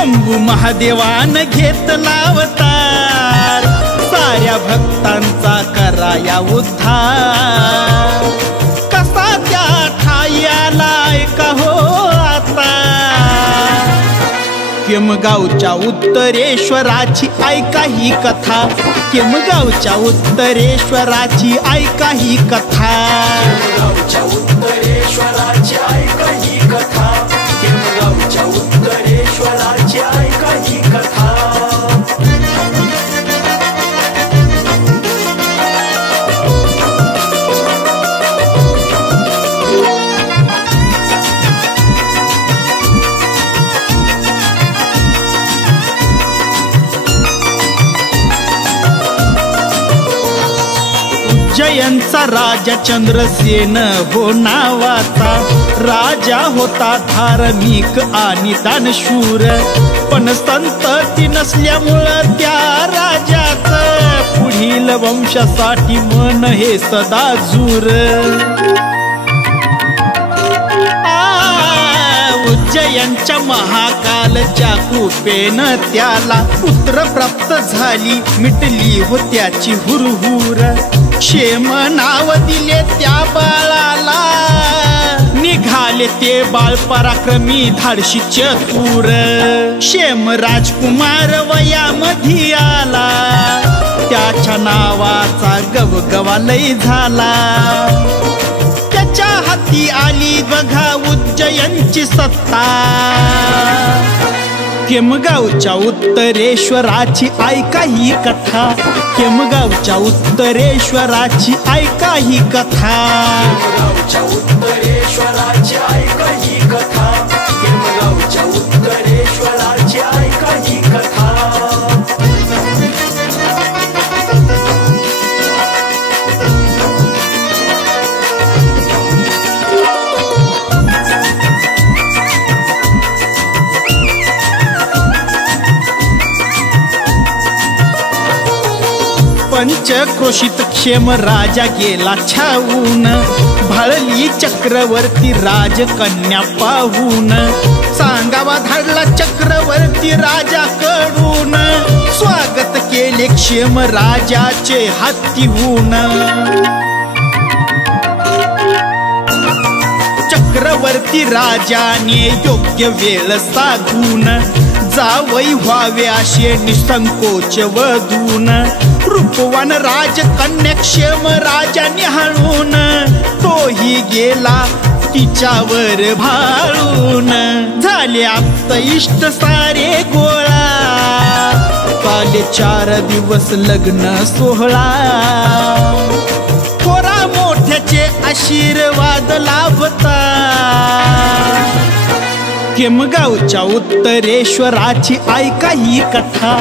शंभू महादेवान घेतला अवतार, साऱ्या भक्तांचा कराया उद्धार। कसा त्या ठाई आलाय का हो आता, केमगावच्या उत्तरेश्वराची ऐका ही कथा, केमगावच्या उत्तरेश्वराची ऐका ही कथा, केमगावच्या उत्तरेश्वराची ऐका ही कथा, केमगावच्या उत्तरेश्वराची ऐका ही कथा। उज्जैनचा राजा चंद्रसेन हो नावाचा, राजा होता धार्मिक आणि दानशूर, पण संतती नसल्यामुळं त्या राजाचं पुढील वंशासाठी मन हे सदा जूर। उज्जैनच्या महाकालच्या कृपेनं त्याला पुत्र प्राप्त झाली, मिटली हो त्याची हुरहुर। क्षेम नाव दिले त्या बाळाला, निघाले ते बाळ पराक्रमी धाडशी चतुर। क्षेम राजकुमार वयामध्ये आला, त्याच्या नावाचा गवगवा लय झाला। त्याच्या हाती आली बघा उज्जैनची सत्ता, केमगावच्या उत्तरेश्वराची ऐका ही कथा, केमगावच्या उत्तरेश्वराची ऐका ही कथा, केमगावच्या उत्तरेश्वराची ऐका ही कथा, केमगावच्या उत्तरेश्वराची ऐका ही कथा। पंचक्रोशीत क्षेम राजा गेला छावून, भाळली चक्रवर्ती राजकन्या पाहून। सांगावा धाडला चक्रवर्ती राजाकडून, स्वागत केले क्षेम राजाचे हातीहून। चक्रवर्ती राजाने योग्य वेळ साधून, जावई व्हावे असे निसंकोच वधून। रूपवान राजकन्या क्षेम राजा निहाळून, तोही गेला तिच्यावर भाळून। झाले आप्त इष्ट सारे गोळा, काले 4 दिवस लग्न सोहळा। थोरा मोठ्याचे आशीर्वाद लाभता, केमगावच्या उत्तरेश्वराची ऐका ही कथा,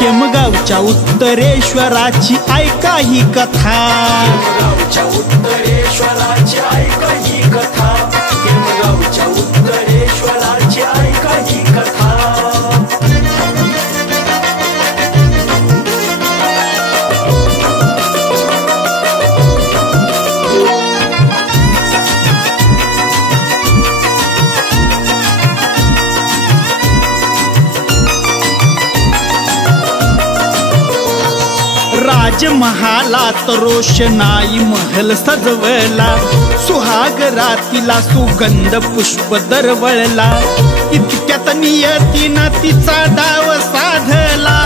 केमगावच्या उत्तरेश्वराची ऐका ही कथा, केमगावच्या उत्तरेश्वराची ऐका ही कथा, केमगावच्या उत्तरेश्वराची ऐका ही कथा। राजमहालात रोषणाई महल सजवला, सुहाग रातीला सुगंध पुष्प दरवळला। इतक्यात नियतीनं तिचा डाव साधला,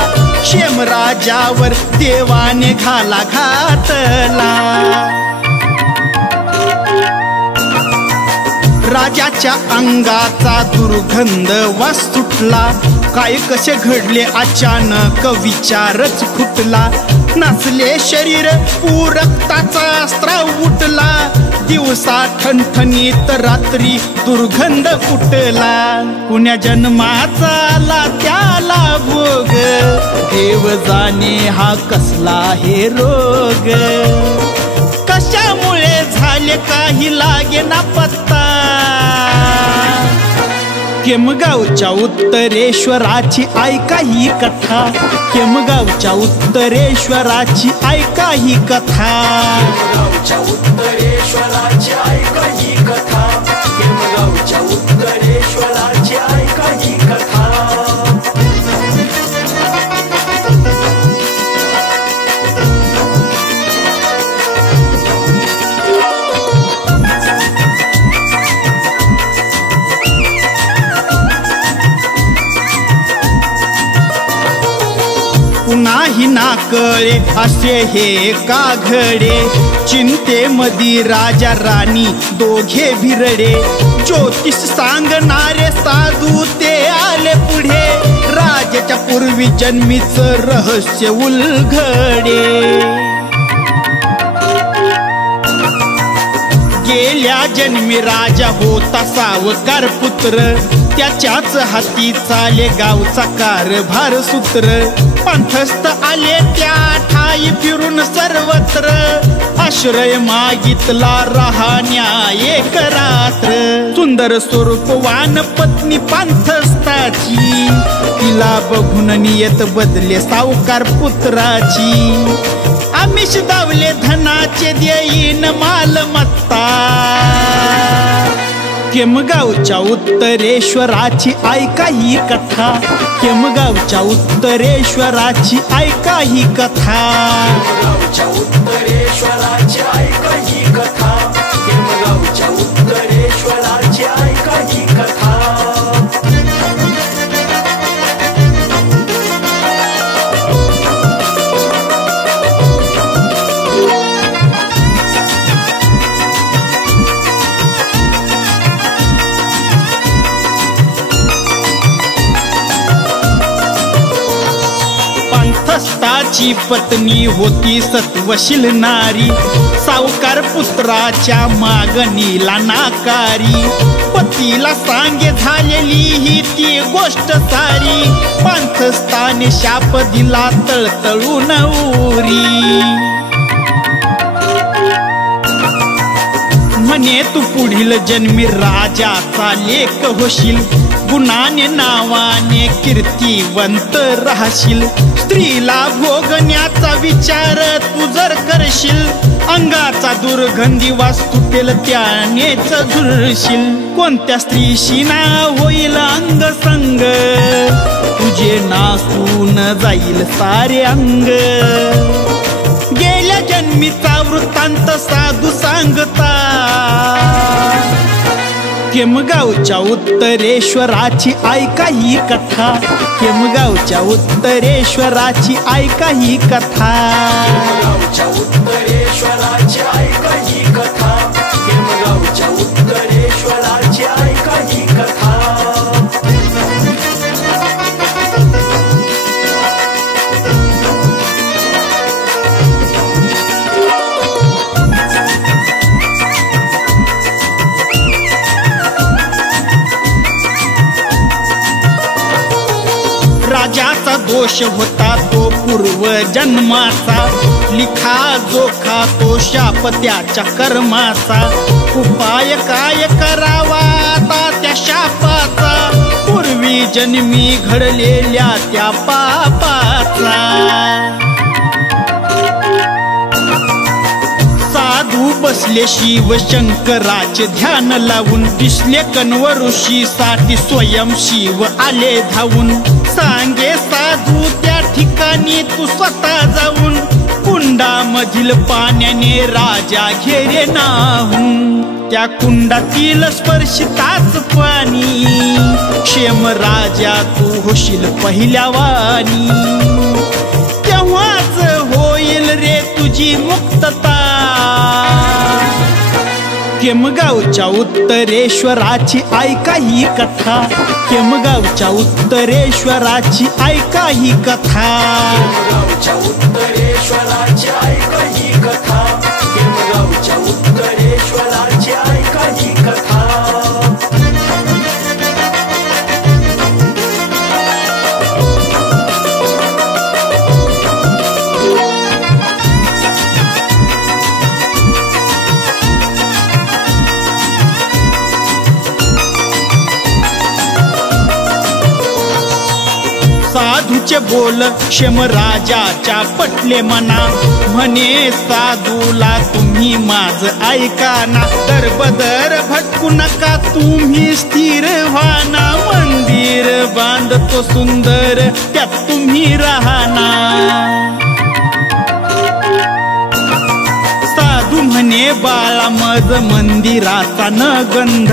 क्षेम राजावर देवाने घाला घातला। राजाच्या अंगाचा दुर्गंध वास सुटला, काय कसे घडले अचानक विचारच फुटला। नसले शरीर रक्ताचा स्त्राव उठला, दिवसा ठणठणीत रात्री दुर्गंध फुटला। कुण्या जन्माचा आला त्याला भोग, देव जाणे हा कसला हे रोग। कशामुळे झाले काही लागे ना पत्ता, केमगावच्या उत्तरेश्वराची ऐका ही कथा, केमगावच्या उत्तरेश्वराची ऐका ही कथा, केमगावच्या उत्तरेश्वराची ऐका ही कथा, केमगावच्या उत्तरेश्वराची ऐका ही कथा। कळे असे हे का घडे, चिंतेमधी राजा राणी दोघे भिरडे, ज्योतिष सांगणारे साधू ते आले पुढे, राजाच्या पूर्वी जन्मीच रहस्य उलगडे। गेल्या जन्मी राजा होता सावकार पुत्र, त्याच्याच हाती चाले गावचा कारभार सूत्र, पंथस्थ आले त्या ठाई फिरून सर्वत्र, आश्रय मागितला राहण्या एक रात्र, सुंदर स्वरूपवान पत्नी पंथस्थाची, तिला बघून नियत बदले सावकार पुत्राची, आमिष दावले धनाचे देईन मालमत्ता, केमगावच्या उत्तरेश्वराची ऐका ही कथा, केमगावच्या उत्तरेश्वराची ऐका ही कथा, केमगावच्या उत्तरेश्वराची ऐका ही कथा, केमगावच्या उत्तरेश्वराची ऐका ही कथा। पंथस्थाची पत्नी होती सत्वशील नारी, सावकार पुत्राच्या मागणीला नाकारी, पतीला सांगे झालेली ही ती गोष्ट सारी, पंथस्थाने शाप दिला तळतळून उरी, म्हणे तू पुढील जन्मी राजाचा लेक होशील, गुणाने नावाने कीर्तिवंत राहशील, स्त्रीला भोगण्याचा विचार तू जर करशील, अंगाचा दुर्गंधी वास तुटेल त्यानेच झुरशील, कोणत्या स्त्रीशी ना होईल अंग संग, तुझे नासून जाईल सारे अंग, गेल्या जन्मीचा वृत्तांत साधू सांगता, केमगावच्या उत्तरेश्वराची ऐका ही कथा, केमगावच्या उत्तरेश्वराची ऐका ही कथा, केमगावच्या उत्तरेश्वराची ऐका ही कथा, केमगावच्या उत्तरेश्वराची ऐका ही कथा। राजाचा दोष होता तो पूर्व जन्माचा, लिखा जोखा तो शाप त्याच्या कर्माचा, उपाय काय करावा आता त्या शापाचा, पूर्वी जन्मी घडलेल्या त्या पापाचा, साधू बसले शिव शंकराचे ध्यान लावून, दिसले कण्व ऋषी साठी स्वयं शिव आले धावून, सांगे साधू त्या ठिकाणी तू स्वतः जाऊन, कुंडामधील पाण्याने राजा घेरे नाहून, त्या कुंडातील स्पर्शिताच पाणी, क्षेम राजा तू होशील पहिल्या वाणी, तेव्हाच होईल रे तुझी मुक्तता, केमगावच्या उत्तरेश्वराची ऐका ही कथा, केमगावच्या उत्तरेश्वराची ऐका ही कथा, केमगावच्या उत्तरेश्वराची ऐका ही कथा, केमगावच्या उत्तरेश्वराची ऐका ही कथा। साधूचे बोल क्षेम राजाच्या पटले मना, म्हणे साधूला तुम्ही माझ ऐका ना, दरबदर भटकू नका तुम्ही स्थिर व्हाना, मंदिर बांधतो सुंदर त्यात तुम्ही राहना, साधू म्हणे बाळा मज मंदिराचा न गंध,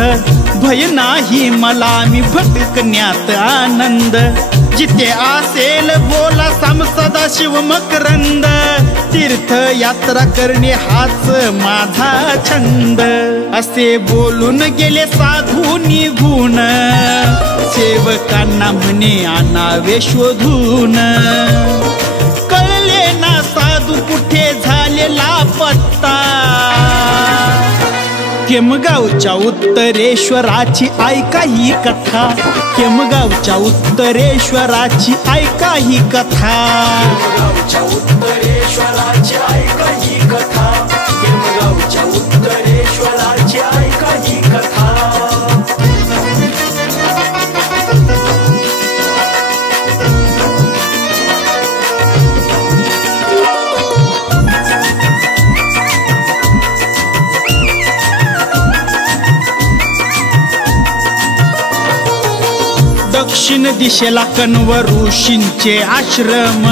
भय नाही मला मी भटकण्यात आनंद, जिथे असेल बोला साम सदाशिव मकरंद, तीर्थयात्रा करणे हाच माझा छंद. असे बोलून गेले साधू निघून, सेवकांना म्हणे आणावे शोधून. कळले ना साधू कुठे झालेला पत्ता, केमगावच्या उत्तरेश्वराची ऐका ही कथा. केमगावच्या उत्तरेश्वराची ऐका ही कथा. केमगावच्या उत्तरेश्वराची ऐका ही कथा. केमगावच्या उत्तरेश्वराची ऐका ही कथा. दक्षिण दिशेला कण्व ऋषींचे आश्रम,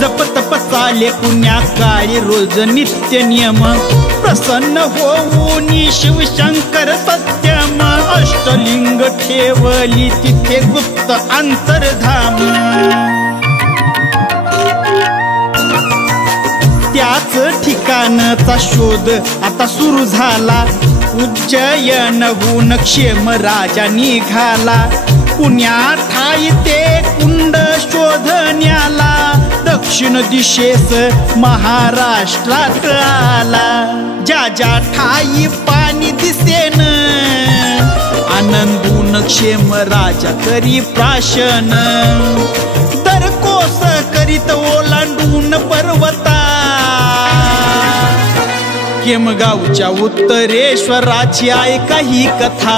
जप तप चाले पुण्या काळी रोज नित्य नियम. प्रसन्न होऊन शिवशंकर सत्यम, अष्टलिंग ठेवली तिथे गुप्त अंतर्धाम. त्याच ठिकाणचा शोध आता सुरू झाला, उज्जैनहून क्षेम राजा निघाला. पुण्यात ठाई ते कुंड शोधण्याला, दक्षिण दिशेस महाराष्ट्रात आला. ज्या ज्या ठाई पाणी दिसेन, आनंदून क्षेम राजा करी प्राशन. दर कोस करीत ओलांडून पर्वता, केमगावच्या उत्तरेश्वराची ऐका ही कथा.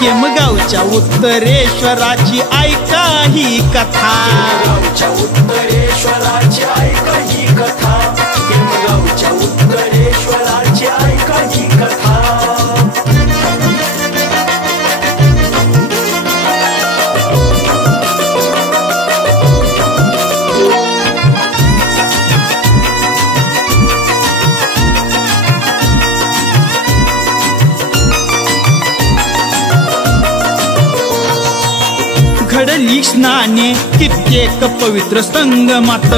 केमगावच्या उत्तरेश्वराची ऐका ही कथा. केमगावच्या उत्तरेश्वराची ऐका ही कथा. केमगावच्या उत्तरेश्वराची ऐका ही कथा. घडली स्नाने कित्येक पवित्र संगमात,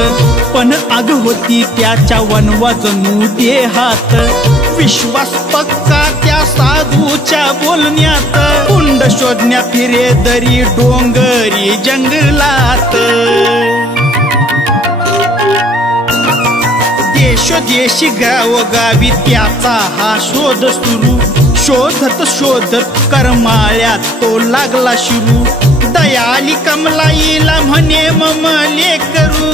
पण आग होती त्याच्या वनवा जणू देहात. विश्वास पक्का त्या साधूच्या बोलण्यात, कुंड शोधण्या फिरे दरी डोंगरी जंगलात. देशोदेशी गावोगावी त्याचा हा शोध सुरू. शोधत शोधत करमाळ्यात तो लागला शिरू. दयाली कमलाईला म्हणे मम लेकरू,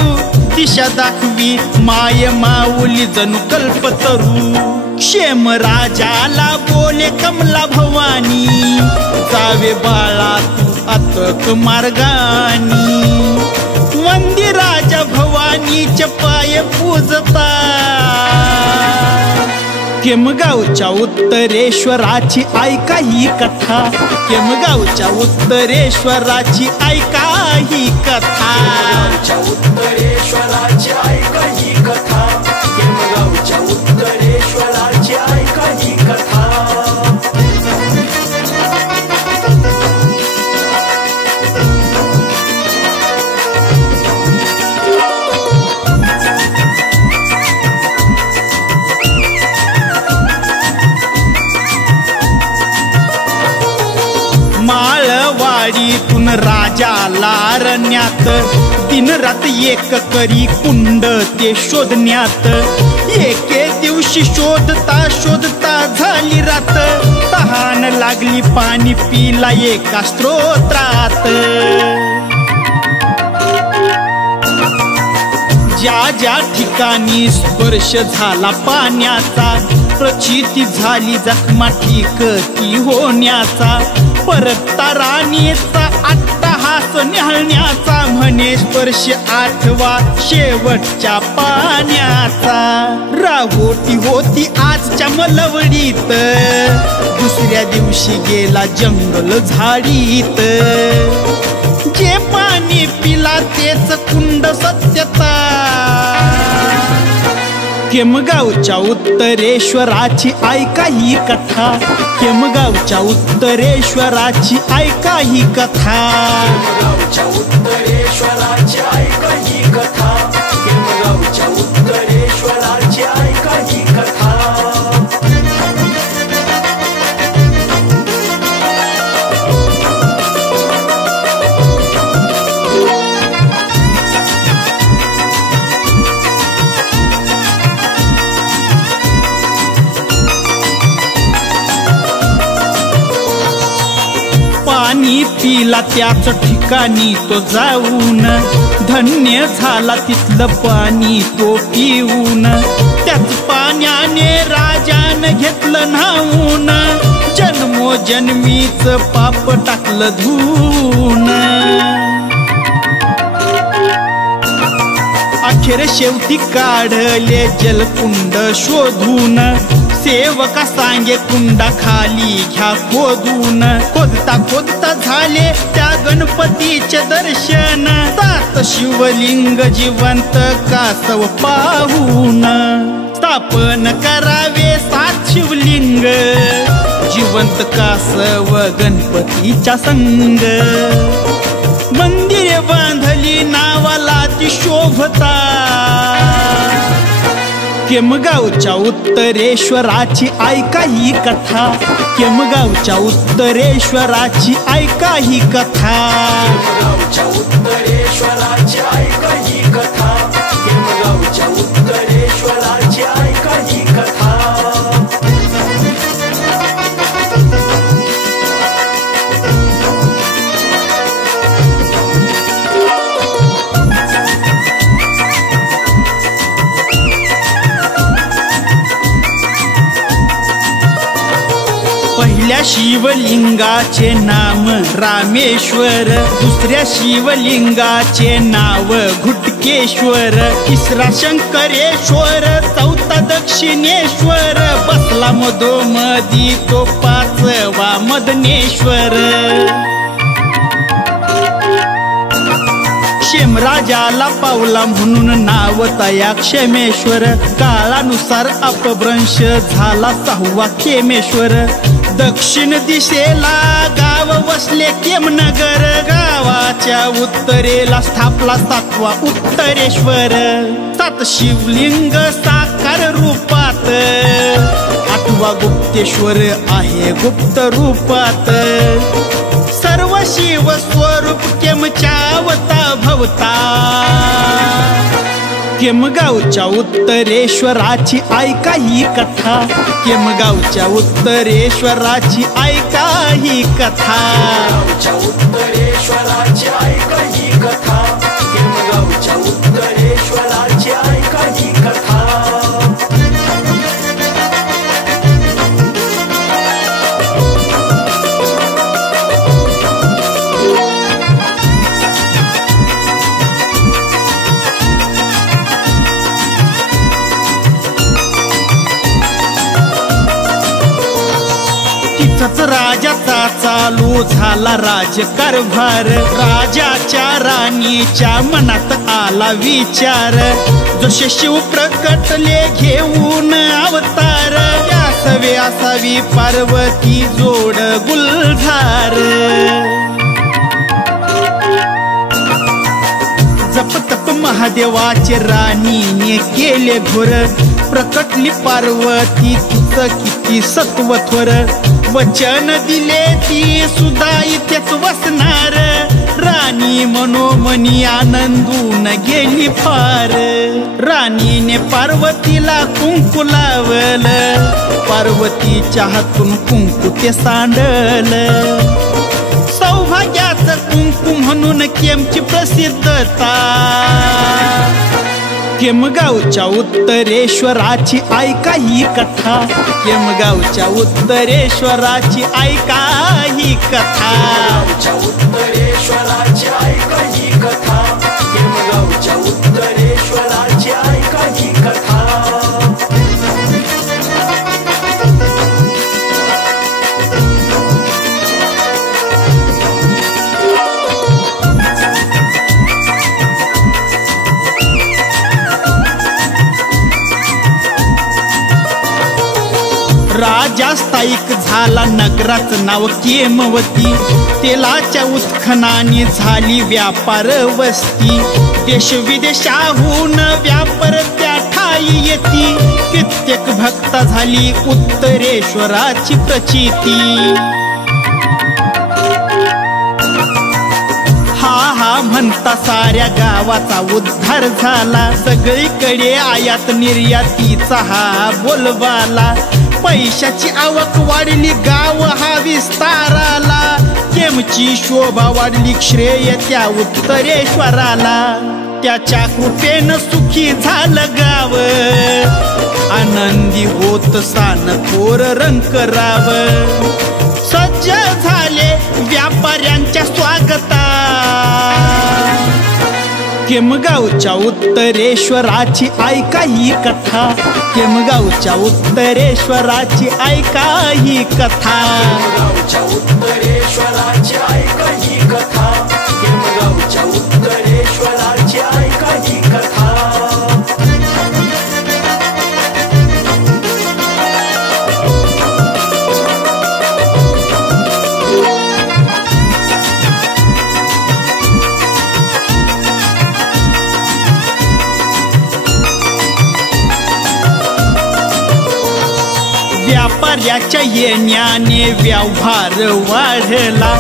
दिशा दाखवी माय माऊली जणू कल्पतरू. क्षेम राजाला बोले कमला भवानी, जावे बाळा तू अतक मार्गानी. वंदी राजा भवानीचे पाय पूजता, केमगावच्या उत्तरेश्वराची ऐका ही कथा. केमगावच्या उत्तरेश्वराची ऐका ही कथा. केमगावच्या उत्तरेश्वराची ऐका ही कथा. केमगावच्या उत्तरेश्वराची ऐका ही कथा. माळवाडीतून राजाला अरण्यात, दिन रात एक करी कुंड ते शोधण्यात. एके दिवशी शोधता शोधता झाली रात, तहान लागली पाणी पिला एका स्त्रोत्रात. ज्या ज्या ठिकाणी स्पर्श झाला पाण्याचा, प्रचिती झाली जखमा ठीक ती होण्याचा. परत राणीचा अट्टहास निहळण्याचा, म्हणे स्पर्श आठवा शेवटच्या पाण्याचा. राहोटी होती आजच्या मलवडीत, दुसऱ्या दिवशी गेला जंगल झाडीत. जे पाणी पिला तेच कुंड सत्यता. केमगावच्या उत्तरेश्वराची ऐका ही कथा. केमगावच्या उत्तरेश्वराची ऐका ही कथा. केमगावच्या उत्तरेश्वराची पाणी पिला त्याच ठिकाणी तो जाऊन, धन्य झाला तिथलं पाणी तो पिऊन. त्याच पाण्याने राजानं घेतलं न्हावून, जन्मोजन्मीच पाप टाकलं धुवून. अखेर शेवटी काढले जलकुंड शोधून, सेवका सांगे कुंडा खाली घ्या खोदून. खोदता खोदता झाले त्या गणपतीचे दर्शन, 7 शिवलिंग जिवंत कासव पाहून. स्थापन करावे 7 शिवलिंग, जिवंत कासव गणपतीच्या संग. मंदिरे बांधली नावाला ती शोभता, केमगावच्या उत्तरेश्वराची ऐका ही कथा. केमगावच्या उत्तरेश्वराची ऐका ही कथा. केमगावच्या उत्तरेश्वराची ऐका ही कथा. केमगावच्या उत्तरेश्वराची ऐका ही कथा. पहिल्या शिवलिंगाचे नाम रामेश्वर, दुसऱ्या शिवलिंगाचे नाव घुटकेश्वर, तिसरा शंकरेश्वर, चौथा दक्षिणेश्वर, बसला मधोमधी तो 5वा मदनेश्वर. क्षेमराजाला पावला म्हणून नाव तया क्षेमेश्वर, काळानुसार अपभ्रंश झाला 6वा खेमेश्वर. दक्षिण दिशेला गाव वसले केमनगर, गावाच्या उत्तरेला स्थापला 7वा उत्तरेश्वर. 7 शिवलिंग साकार रूपात, 8वा गुप्तेश्वर आहे गुप्त रूपात. सर्व शिव स्वरूप केमच्यावता भवता. केमगावच्या उत्तरेश्वराची ऐका ही कथा. केमगावच्या उत्तरेश्वराची ऐका ही कथा. केमगावच्या उत्तरेश्वराची ऐका ही कथा. केमगावच्या उत्तरेश्वराची ऐका ही कथा. राजाचा चालू झाला राजकारभार. राजाच्या राणीच्या मनात आला विचार, जसे शिव प्रकटले घेऊन अवतार. यासवे असावी पार्वती जोड गुलझार. जपतप महादेवाचे राणीने केले घोर, प्रकटली पार्वती तिचं किती सत्वथोर. वचन दिले ती सुद्धा इथेच वसणार, राणी मनोमनी आनंदून गेली फार. राणीने पार्वतीला कुंकू लावलं, पार्वतीच्या हातून कुंकू ते सांडलं. सौभाग्याचं कुंकू म्हणून केमची प्रसिद्धता. केमगावच्या उत्तरेश्वराची ऐका ही कथा. केमगावच्या उत्तरेश्वराची ऐका ही कथा. केमगावच्या उत्तरेश्वराची ऐका ही कथा. केमगावच्या उत्तरेश्वराची ऐका ही कथा. राजा स्थायिक झाला, नगराचं नाव केमवती. तेलाच्या उत्खनाने झाली व्यापार वस्ती. देश विदेशाहून व्यापार त्या ठाई येती. कित्येक भक्ता झाली उत्तरेश्वराची प्रचिती. हा म्हणता साऱ्या गावाचा उद्धार झाला. सगळीकडे आयात निर्यातीचा हा बोलबाला. पैशाची आवक वाढली गाव हा विस्ताराला केमची शोभा वाढली श्रेय त्या उत्तरेश्वराला त्याच्या कृपेनं सुखी झालं गाव आनंदी होत सान थोर रंकराव सज्ज झाले व्यापाऱ्यांच्या स्वागता केमगावच्या उत्तरेश्वराची ऐका ही कथा केमगावच्या उत्तरेश्वराची ऐका ही कथा केमगावच्या उत्तरेश्वराची ऐका ही कथा केमगावच्या उत्तरेश्वराची ऐका ही कथा व्यापाऱ्याच्या येण्याने व्यवहार वाढला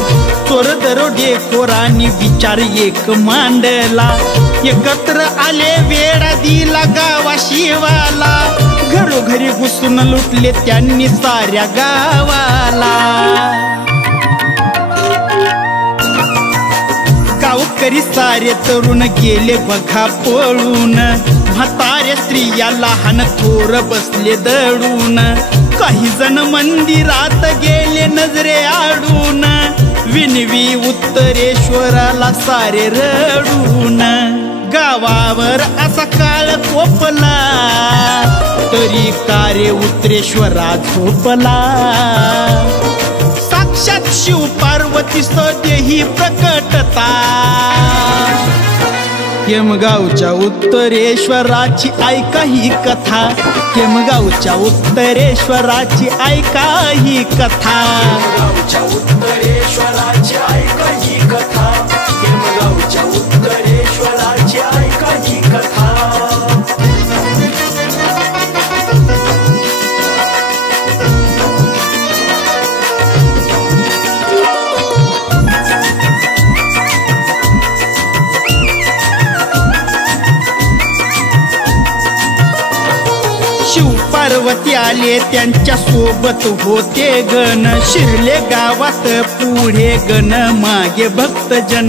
चोर दरोडेखोरांनी विचार एक मांडला एकत्र आले वेळा दिला गावा शिवाला घरोघरी घुसून लुटले त्यांनी साऱ्या गावाला गावकरी सारे तरुण गेले बघा पळून म्हाताऱ्या स्त्रिया लहान थोर बसले दडून काही जण मंदिरात गेले नजरे आडून विनवी उत्तरेश्वराला सारे रडून गावावर असा काळ कोपला तरी कार्य उत्तरेश्वरा झोपला साक्षात शिव पार्वती सदेही प्रकटता केमगावच्या उत्तरेश्वराची ऐका ही कथा केमगावच्या उत्तरेश्वराची ऐका ही कथा केमगावच्या उत्तरेश्वराची ऐका ही कथा केमगावच्या उत्तरेश्वराची ऐका ही कथा शिव पार्वती आले त्यांच्या सोबत होते गण शिरले गावात पुढे गण मागे भक्तजन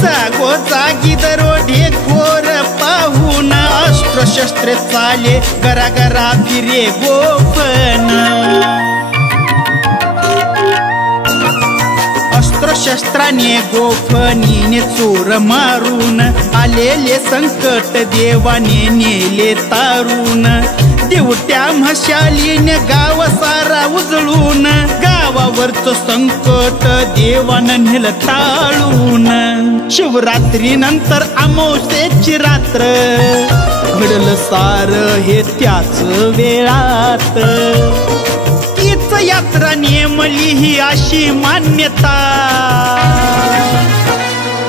जागो जागी दरोडे घोर पाहून अस्त्रशस्त्रे चाले गरागरा फिरे गोफन अस्त्रशस्त्राने गोफनीने चोर मारून आलेले संकट देवाने नेले तारून देवट्या मशालीने गाव सारा उजळून गावावरचं संकट देवानं नेलं टाळून शिवरात्री नंतर अमावस्येची रात्र घडलं सार हे त्याच वेळात तीच यात्रा नेमली ही अशी मान्यता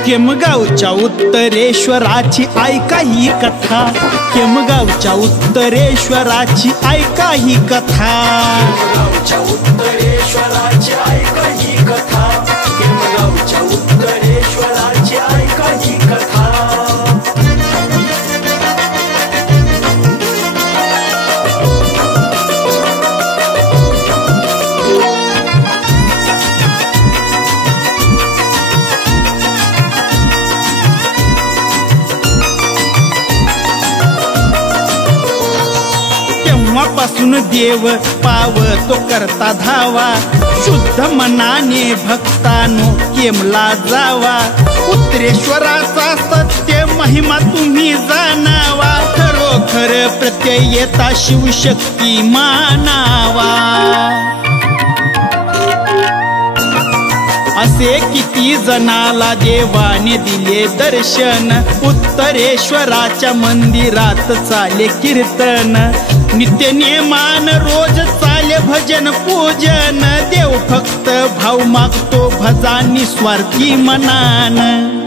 केमगावच्या उत्तरेश्वराची ऐका ही कथा केमगावच्या उत्तरेश्वराची ऐका ही कथा केमगावच्या उत्तरेश्वराची ऐका ही कथा केमगावच्या उत्तरेश्वराची ऐका ही कथा पासून देव पावतो करता धावा शुद्ध मनाने भक्तानो केमला जावा उत्तरेश्वराचा सत्य महिमा तुम्ही जाणावा खरोखर प्रत्ययता शिवशक्ती मानावा असे किती जनाला देवाने दिले दर्शन उत्तरेश्वराच्या मंदिरात चाले कीर्तन नित्य नेमान रोज चाले भजन पूजन देव फक्त भाव मागतो भजानी स्वार्थी मनान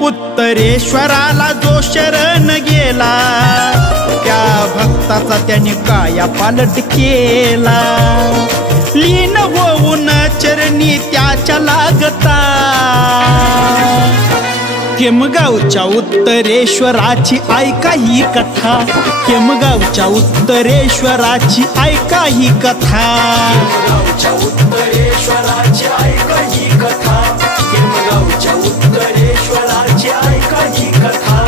उत्तरेश्वराला जो शरण गेला त्या भक्ताचा त्याने काया पालट केला लीन होऊन चरणी त्याच्या लागता केमगावच्या उत्तरेश्वराची ऐका ही कथा, केमगावच्या उत्तरेश्वराची ऐका ही कथा, केमगावच्या उत्तरेश्वराची ऐका ही कथा, केमगावच्या उत्तरेश्वराची ऐका ही कथा.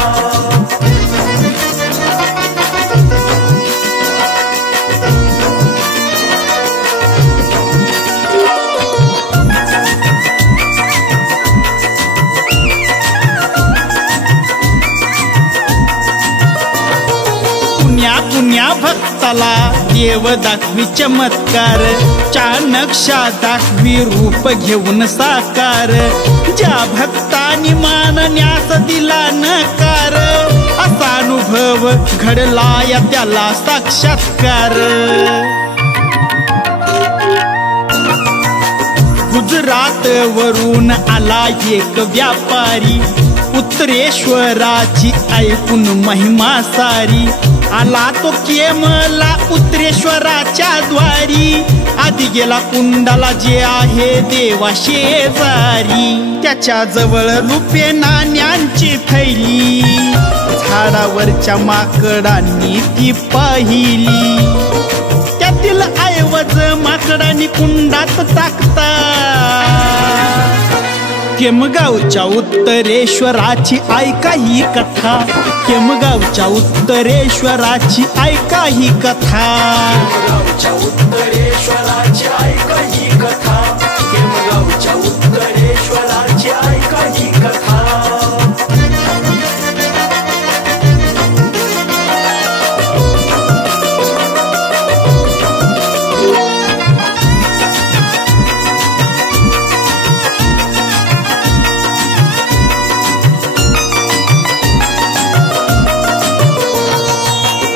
पुण्या भक्ताला देव दाखवी चमत्कार, चाणक्या दाखवी रूप घेऊन साकार, ज्या भक्तानी मानण्यास दिला नकार, असा अनुभव घडला या त्याला साक्षात्कार. गुजरात वरून आला एक व्यापारी, उत्तरेश्वराची ऐकून महिमा सारी, आला तो केमला उत्तरेश्वराच्या द्वारी, आधी गेला कुंडाला जे आहे देवा शेजारी, त्याच्या जवळ रुपये नाण्यांची थैली, झाडावरच्या माकडांनी ती पाहिली, त्यातील ऐवज माकडांनी कुंडात टाकता. केमगावच्या उत्तरेश्वराची ऐका ही कथा, केमगावच्या उत्तरेश्वराची ऐका ही कथा, केमगावच्या उत्तरेश्वराची ऐका ही कथा, केमगावच्या उत्तरेश्वराची ऐका ही कथा.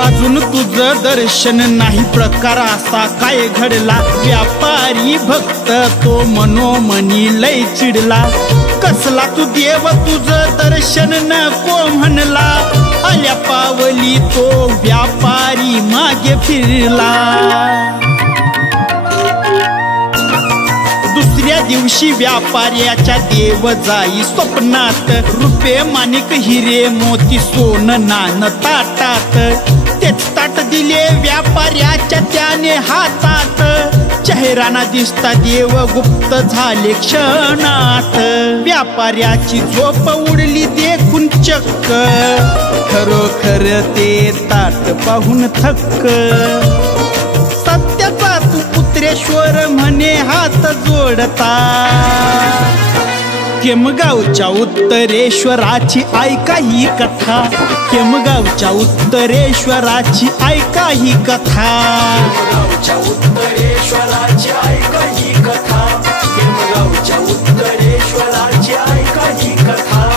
अजून तुझं दर्शन नाही, प्रकार असा काय घडला, व्यापारी भक्त तो मनोमनी लय चिडला, कसला तू देव तुझं दर्शन नको म्हणला, आल्या पावली तो व्यापारी मागे फिरला. दुसऱ्या दिवशी व्यापाऱ्याच्या देव जाई स्वप्नात, रुपये माणिक हिरे मोती सोनं नान ताटात, तेच ताट दिले व्यापाऱ्याच्या त्याने हातात, चेहराना दिसता देव गुप्त झाले क्षणात, व्यापाऱ्याची झोप उडली देखून चक्क, खरोखर ते ताट पाहून थक्क, सत्याचा तू उत्तरेश्वर म्हणे हात जोडता. केमगावच्या उत्तरेश्वराची ऐका ही कथा, केमगावच्या उत्तरेश्वराची ऐका ही कथा, केमगावच्या उत्तरेश्वराची ऐका ही कथा, केमगावच्या उत्तरेश्वराची ऐका ही कथा.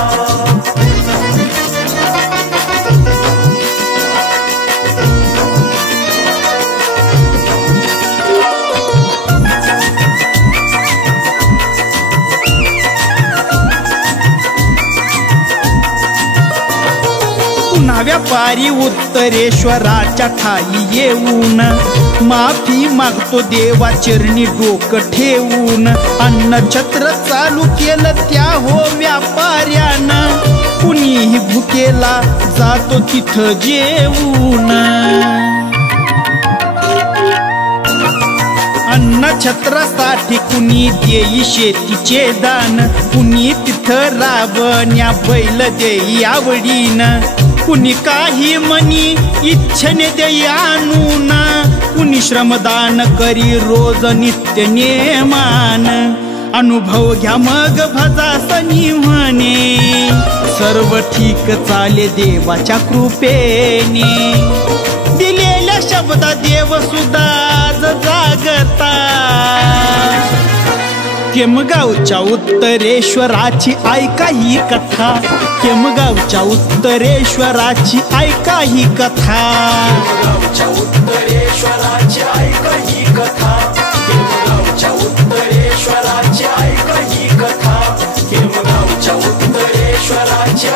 व्यापारी उत्तरेश्वराच्या ठाई येऊन, माफी मागतो देवा चरणी डोकं ठेवून, अन्नछत्र चालू केलं त्या हो व्यापाऱ्यानं, कुणीही भुकेला जातो तिथं जेवून. अन्नछत्रासाठी कुणी देई शेतीचे दान, कुणी तिथं राबण्या बैल देई आवडीन, कुणी काही मनी इच्छेने देई आणून, कुणी श्रमदान करी रोज नित्य नेमान. अनुभव घ्या मग भजासनी म्हणे, सर्व ठीक चाले देवाच्या कृपेने, दिलेल्या शब्दा देव सुद्धा जागता. केमगावच्या उत्तरेश्वराची ऐका ही कथा, केमगावच्या उत्तरेश्वराची ऐका ही कथा, केमगावच्या उत्तरेश्वराची ऐका ही कथा, केमगावच्या उत्तरेश्वराची ऐका ही कथा, केमगावच्या उत्तरेश्वराची